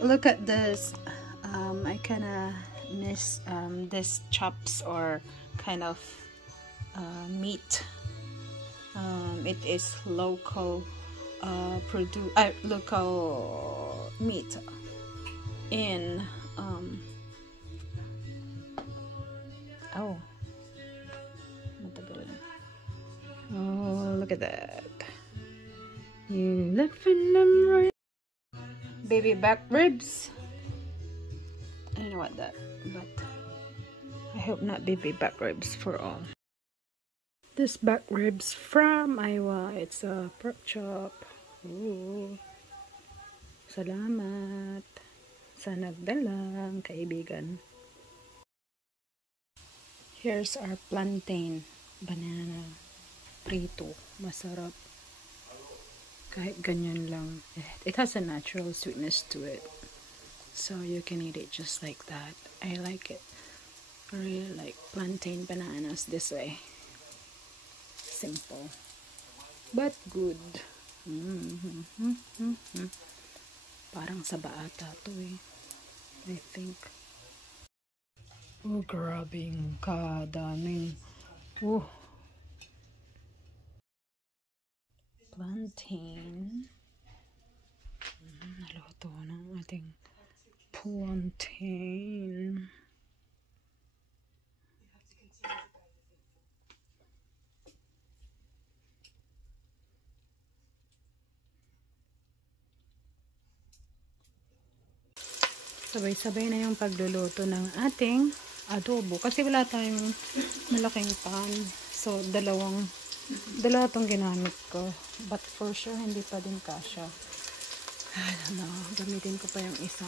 Look at this. I kind of miss this chops or kind of meat. It is local local meat in oh, look at that. You lifting them right. Baby back ribs. I don't know what that, but I hope not baby back ribs for all. This back ribs from Iowa. It's a pork chop. Ooh. Salamat sa nagdalang kaibigan. Here's our plantain banana prito. Masarap. Kahit ganyan lang. It has a natural sweetness to it. So you can eat it just like that. I like it. I really like plantain bananas this way. Simple. But good. Parang saba ata to eh. I think. Oh, grabing kadaming. Oh. Plantain. Naluto ng ating plantain. Sabay-sabay na yung pagluluto ng ating adobo. Kasi wala tayong malaking pan. So, dalawa tong ginamit ko. But for sure, hindi pa din kasya. I don't know. Gamitin ko pa yung isa.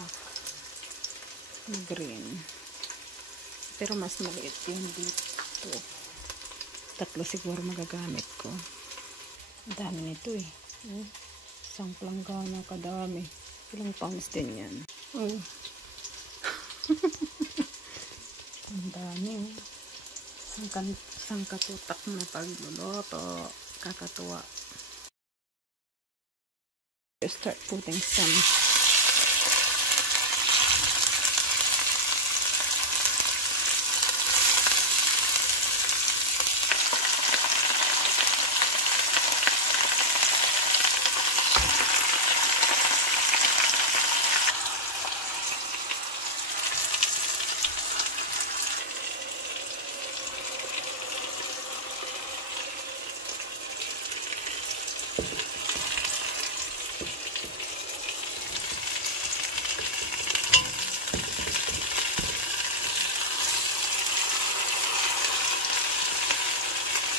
Na green. Pero mas maliit yun dito. 3 siguro magagamit ko. Ang dami nito eh. Isang planggana kadami. Ilang pounds din yan. Oh. Ang dami. Isang katutak na pagluluto. Kakatuwa. Start putting some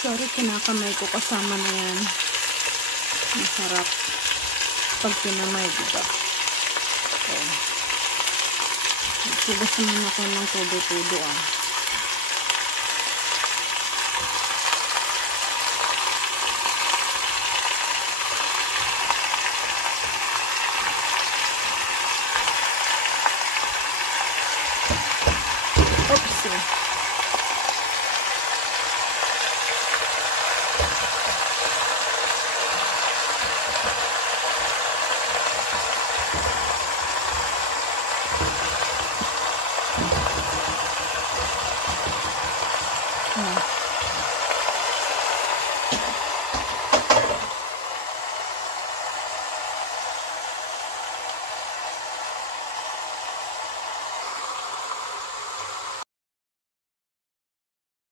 sorry, kinakamay ko kasama na yan. Masarap pag kinamay, diba? Okay. Nagsigas naman ako ng tudo-tudo ah. Oopsie.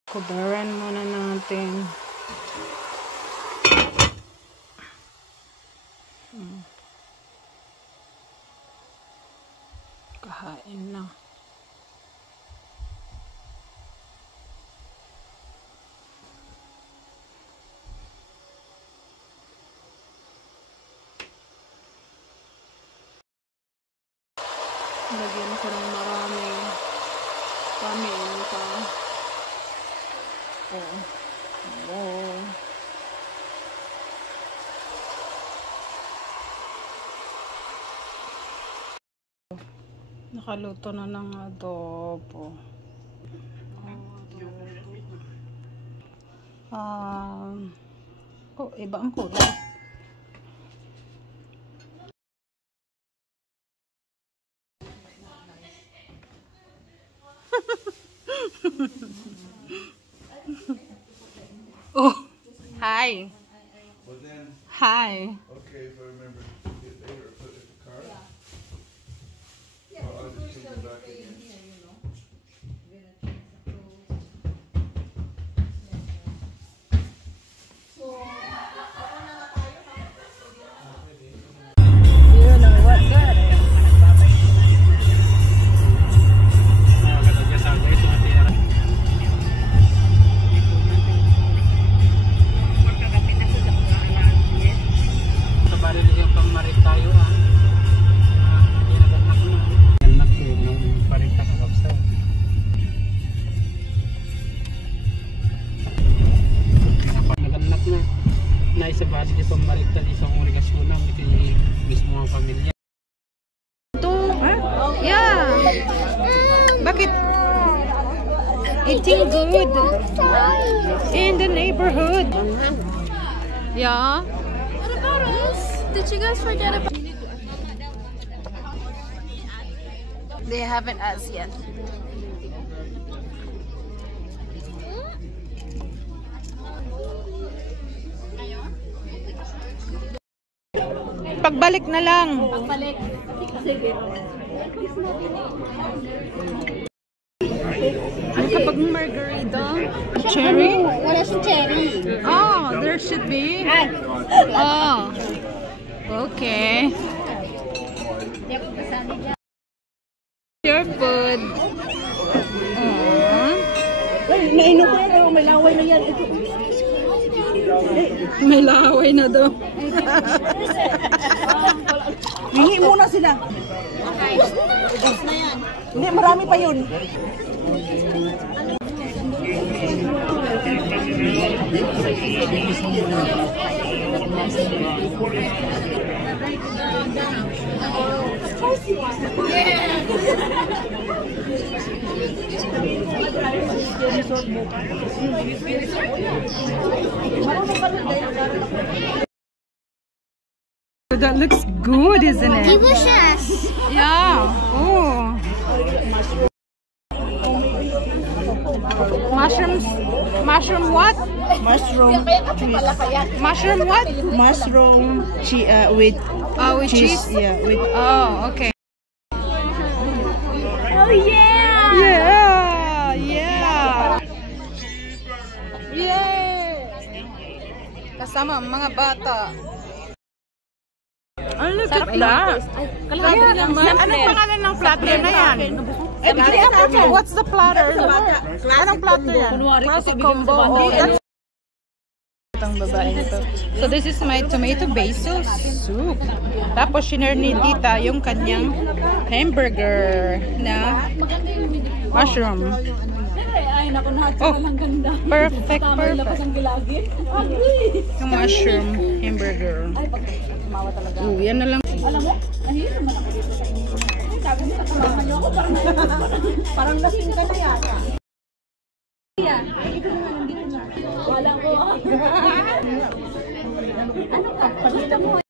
Kubaran muna natin. Kahain na. Lagyan ko ng maraming paminta. Oh. Nakaluto na ng adobo. Iba ang kulay. Oh, hi. Well then, Hi. okay, if I remember to get later, put it in the car. I'll just take it back again. Sa base di pamarikta di sa obligasyon ng mismo ang pamilya. Ito, yeah. Bakit? Eating good in the neighborhood. Yeah. What about us? Did you guys forget about? They haven't as yet. Pagbalik na lang. Pagbalik. Ano kapag margarita? Cherry? Wala si cherry. Oh, there should be. Oh. Okay. Your food. Naino ko yan, may laway na yan. May laway na do. Hingi muna sila. Hindi, marami pa yun. That looks good, isn't it? Delicious. Yeah. Oh. Mushrooms. Mushroom what? Mushroom cheese. Mushroom what? Mushroom with With cheese. Yeah, with Oh, okay. Oh yeah. Yeah. Yeah. Yay! Kasama ang mga bata. Oh, look at that. Anong pangalan ng platter na yan? What's the platter? Anong platter yan? Classic combo. Oh, that's itong babae nito. So this is my tomato basil soup. Tapos shinare ni Tita yung kanyang hamburger na mushroom. Oh, perfect, perfect. Yung mushroom hamburger. Yan na lang. alam mo, nahihirap man ako dito sa inyo. Sabi mo, nakasama niyo ako, parang lasing ka na yata. Wala ko. Ano ka? Pagkita mo.